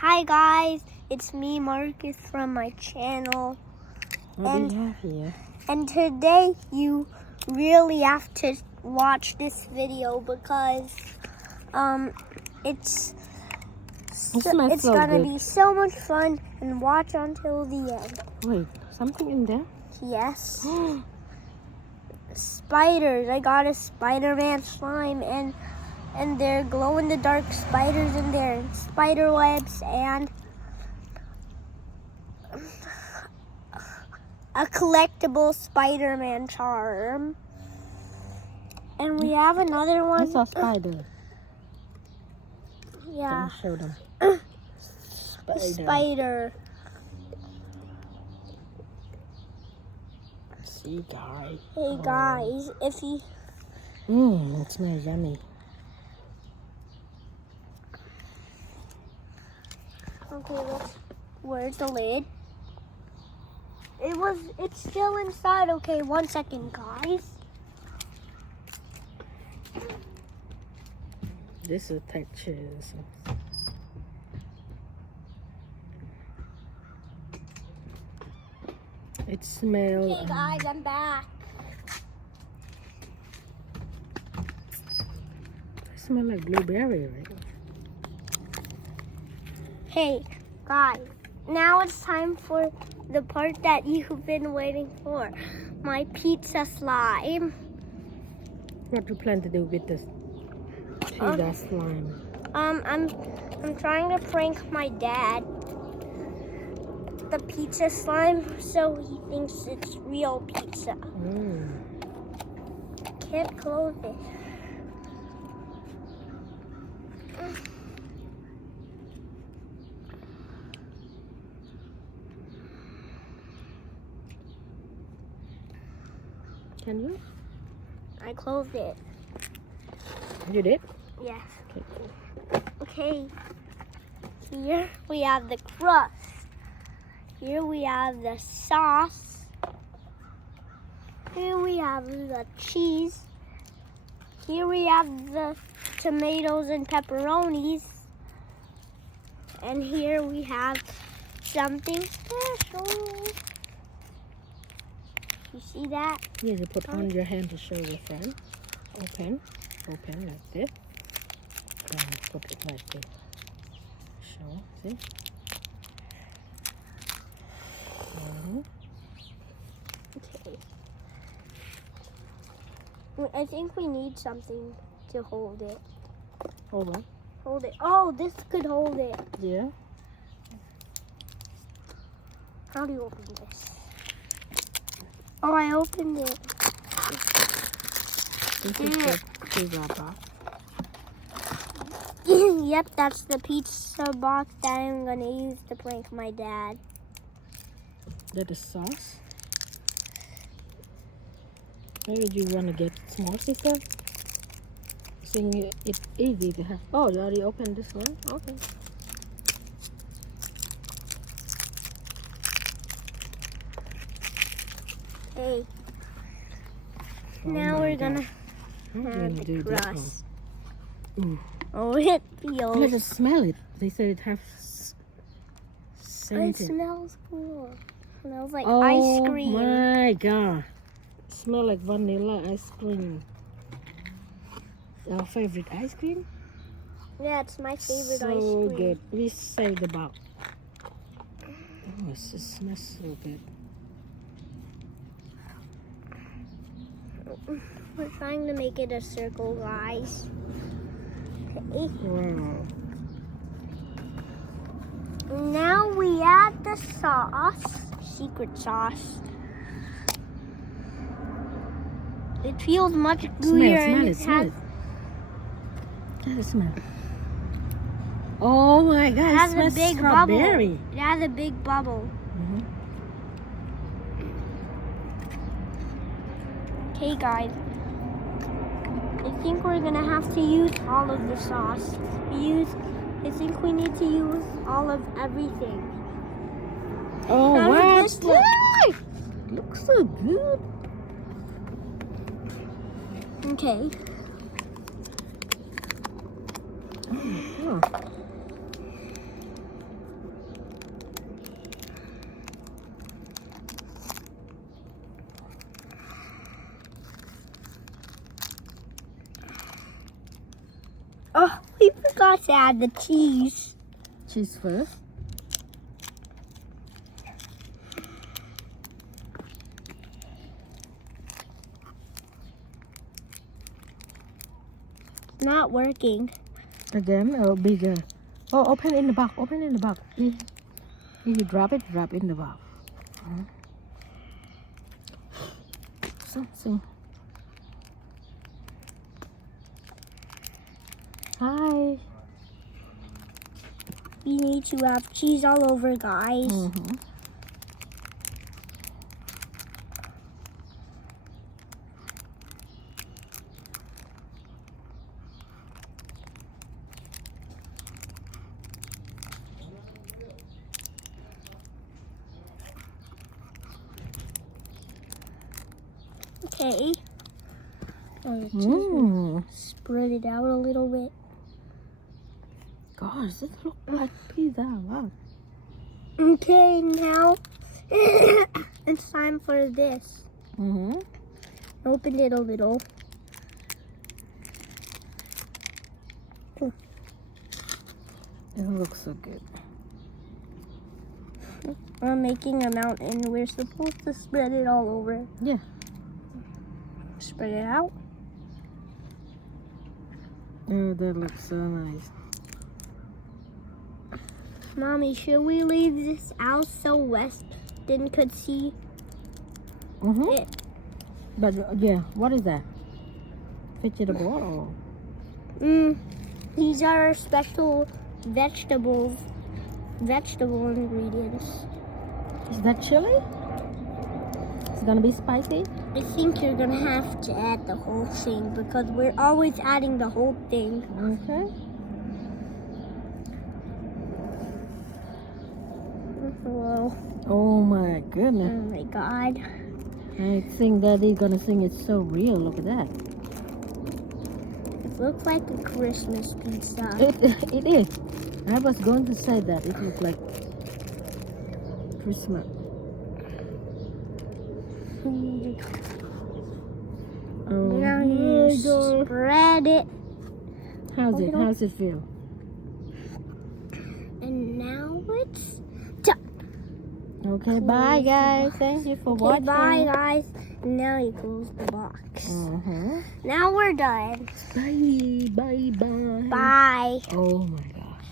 Hi guys, it's me Marcus from my channel. What do you have here? And today you really have to watch this video because it's smells so gonna good. be so much fun, and watch until the end. Wait, something in there? Yes. Spiders. I got a Spider-Man slime, and they're glow-in-the-dark spiders in there, and spider webs, and a collectible Spider-Man charm. And we have another one. I saw spider. Yeah. Don't show them. Spider. See, guys. Hey guys, if you It smells yummy. where's the lid? It's still inside. Okay, 1 second, guys. This is texture. It smells. Hey guys, I'm back. It smells like blueberry, right? Hey guys, now it's time for the part that you've been waiting for. My pizza slime. What do you plan to do with this pizza slime? I'm trying to prank my dad. The pizza slime, so he thinks it's real pizza. Can't close it. Can you? I closed it. You did? Yes. Okay, cool. Okay. Here we have the crust. Here we have the sauce. Here we have the cheese. Here we have the tomatoes and pepperonis. And here we have something special. You see that? Yeah, you put on your hand to show your friend. Open like this. And put it like this. Show, see? Okay. I think we need something to hold it. Hold on. Hold it. Oh, this could hold it. Yeah. How do you open this? Oh, I opened it. This is the pizza box. Yep, that's the pizza box that I'm gonna use to prank my dad. That is sauce. Maybe you want to get small sister? Saying it's easy to have. Oh, you already opened this one? Okay. Hey. Oh Now my we're gonna God. I'm have gonna the do this crust. one. Ooh. Oh, it Let feels. us smell it. They said it has It scented. smells cool. It smells like Oh ice cream. my God. Smell like vanilla ice cream. Our favorite ice cream? Yeah, it's my favorite So ice cream. good. We saved about. Oh, it smells so good. We're trying to make it a circle, guys. Okay. Wow. Now we add the sauce. Secret sauce. It feels much gooier. Smell it, smell it. Let it smell. Oh my God, It it has a smells big strawberry. bubble. It has a big bubble. Okay, guys. I think we're gonna have to use all of the sauce. I think we need to use all of everything. Oh, How wow. does this look? Looks so good. Okay. forgot to add the cheese. Cheese first. Not working. Again, or bigger. Oh, open in the box. Open in the box. If you drop it, drop in the box. Something. Hi. We need to have cheese all over, guys. Mm-hmm. Okay. Spread it out a little bit. Gosh, this looks like pizza. Wow. Okay, now it's time for this. Mm-hmm. Open it a little. It looks so good. We're making a mountain. We're supposed to spread it all over. Yeah. Spread it out. Oh, that looks so nice. Mommy, should we leave this out so Weston could see Mm-hmm. it? But yeah, what is that? Vegetable or? These are our special vegetable ingredients. Is that chili? It's gonna be spicy? I think you're gonna have to add the whole thing because we're always adding the whole thing. Okay. Whoa. Oh my Oh goodness. my God. I think Daddy's gonna think it's so real. Look at that. It looks like a Christmas pizza. It is. I was going to say that. It looks like Christmas. Oh Now my you God. spread it. How's it? How's it feel? And now it's done. Okay, bye guys. Thank you for Okay, watching. bye guys. And now you close the box. Uh-huh. Now we're done. Bye. Bye. Bye. Bye. Oh my God.